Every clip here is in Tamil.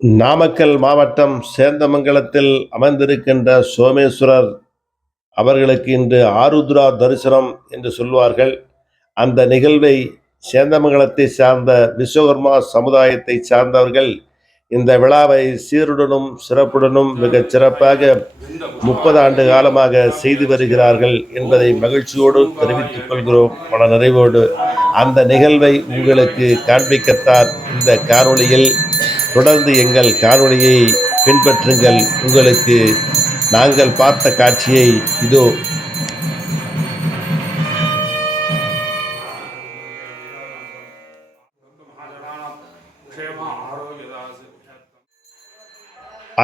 நாமக்கல் மாவட்டம் சேந்தமங்கலத்தில் அமைந்திருக்கின்ற சோமேஸ்வரர் அவர்களுக்கு இன்று ஆருத்ரா தரிசனம் என்று சொல்வார்கள். அந்த நிகழ்வை சேந்தமங்கலத்தை சார்ந்த விஸ்வகர்மா சமுதாயத்தை சார்ந்தவர்கள் இந்த விழாவை சீருடனும் சிறப்புடனும் மிகச் சிறப்பாக 30 ஆண்டு காலமாக செய்து வருகிறார்கள் என்பதை மகிழ்ச்சியோடு தெரிவித்துக் கொள்கிறோம், மன நிறைவோடு. அந்த நிகழ்வை உங்களுக்கு காண்பிக்கத்தான் இந்த காணொளியில். தொடர்ந்து எங்கள் காணொளியை பின்பற்றுங்கள். உங்களுக்கு நாங்கள் பார்த்த காட்சியை இதோ.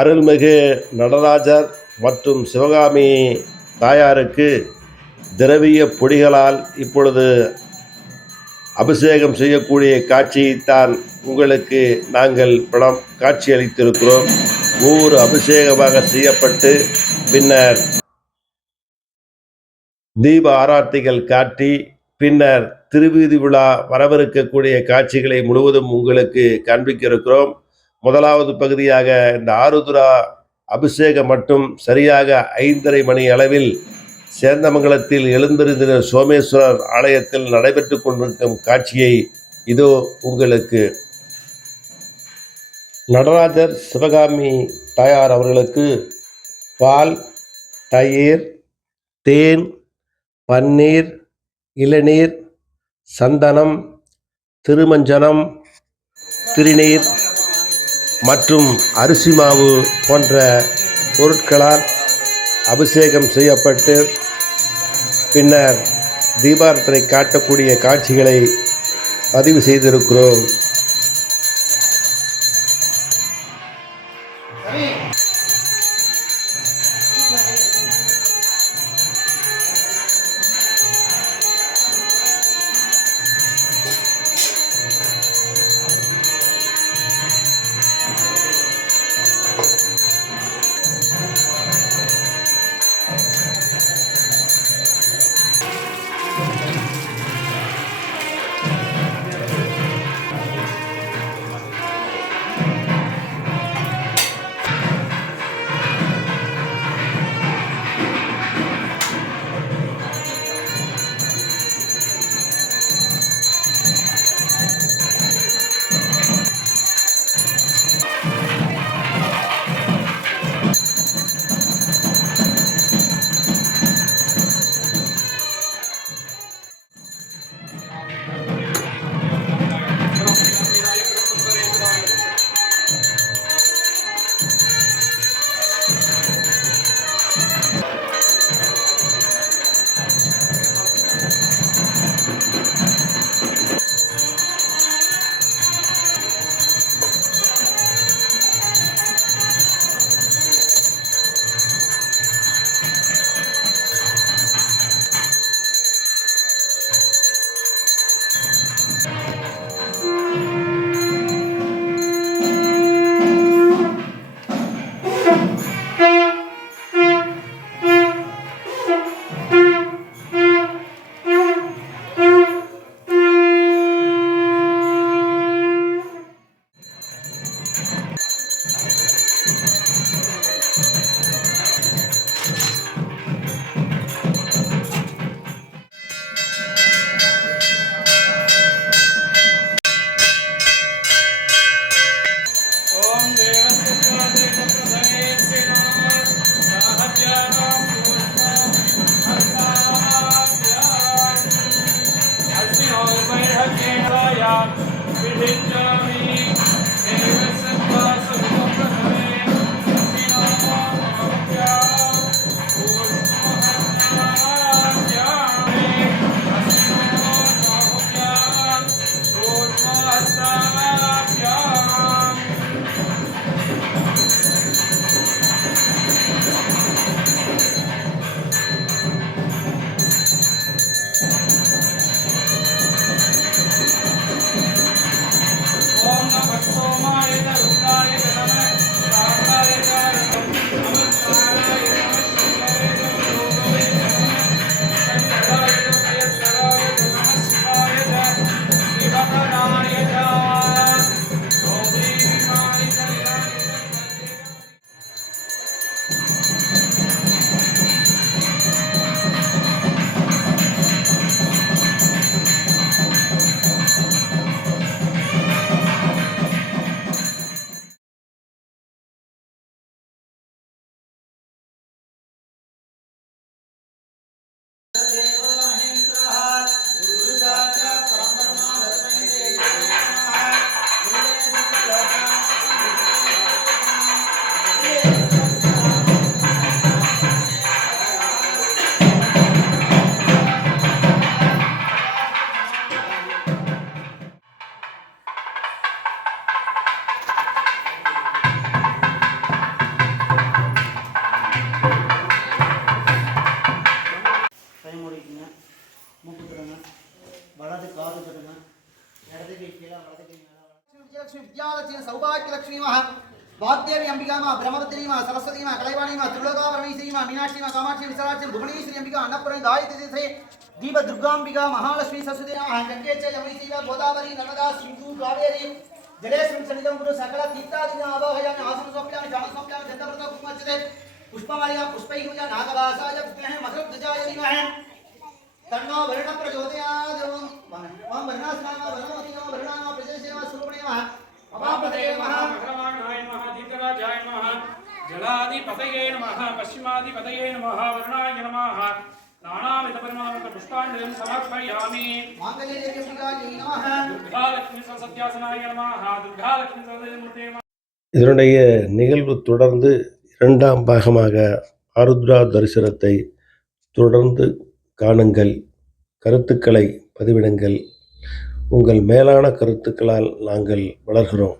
அருள்மிகு நடராஜர் மற்றும் சிவகாமி தாயாருக்கு திரவிய பொடிகளால் இப்பொழுது அபிஷேகம் செய்யக்கூடிய காட்சியைத்தான் உங்களுக்கு நாங்கள் படம் காட்சியளித்திருக்கிறோம். ஒவ்வொரு அபிஷேகமாக செய்யப்பட்டு பின்னர் தீப ஆராத்திகள் காட்டி பின்னர் திருவீதி விழா வரவிருக்கக்கூடிய காட்சிகளை முழுவதும் உங்களுக்கு காண்பிக்க இருக்கிறோம். முதலாவது பகுதியாக இந்த ஆருத்ரா அபிஷேகம் மட்டும் சரியாக 5:30 மணி அளவில் சேந்தமங்கலத்தில் எழுந்திருந்த சோமேஸ்வரர் ஆலயத்தில் நடைபெற்று கொண்டிருக்கும் காட்சியை இதோ உங்களுக்கு. நடராஜர் சிவகாமி தாயார் அவர்களுக்கு பால், தயிர், தேன், பன்னீர், இளநீர், சந்தனம், திருமஞ்சனம், திருநீர் மற்றும் அரிசி மாவு போன்ற பொருட்களால் அபிஷேகம் செய்யப்பட்டு பின்னர் தீபாரத்தனை காட்டக்கூடிய காட்சிகளை பதிவு செய்திருக்கிறோம். वाग्देवी अंबिका मां ब्रह्मवती मां सरस्वती मां कलैवाणी मां त्रिलोका परमेश्वरी मां मीनाक्षी मां कामाक्षी विशालाक्षी भुवनेश्वरी अंबिका अन्नपूर्णी गायत्री श्री दीप दुर्गांबिका महालक्ष्मी सरस्वती गंगे च यमुनी चैव गोदावरी नर्मदा सिंधु कावेरी जलेस्मिन् सन्निधं कुरु सकल तीर्थादिना आवाहयामि आसनं समर्पयामि दानं समर्पयामि गन्धवृतं कुङ्कुमच्यते पुष्पमाल्या पुष्पैः पूजा नागवासाय विद्महे मधुरध्वजाय धीमहि तन्नो वरुणः प्रचोदयात् ओम वर्णास्नाम वर्णमति नमः वर्णानां प्रजयसे नमः सुरूपणे नमः अपापतये नमः मकरवाणाय नमः दीर्घराजाय नमः जलाधिपतये नमः पश्चिमाधिपतये नमः वरुणाय नमः नानाविधपरिमाणपुष्पाण्डं समर्पयामि मांगल्ये देवी अंबिकायै नमः दुर्गालक्ष्मी सरस्वत्यासनाय नमः दुर्गालक्ष्मी सरस्वती இதனுடைய நிகழ்வு தொடர்ந்து இரண்டாம் பாகமாக ஆருத்ரா தரிசனத்தை தொடர்ந்து காணுங்கள். கருத்துக்களை பதிவிடுங்கள். உங்கள் மேலான கருத்துக்களால் நாங்கள் வளர்கிறோம்.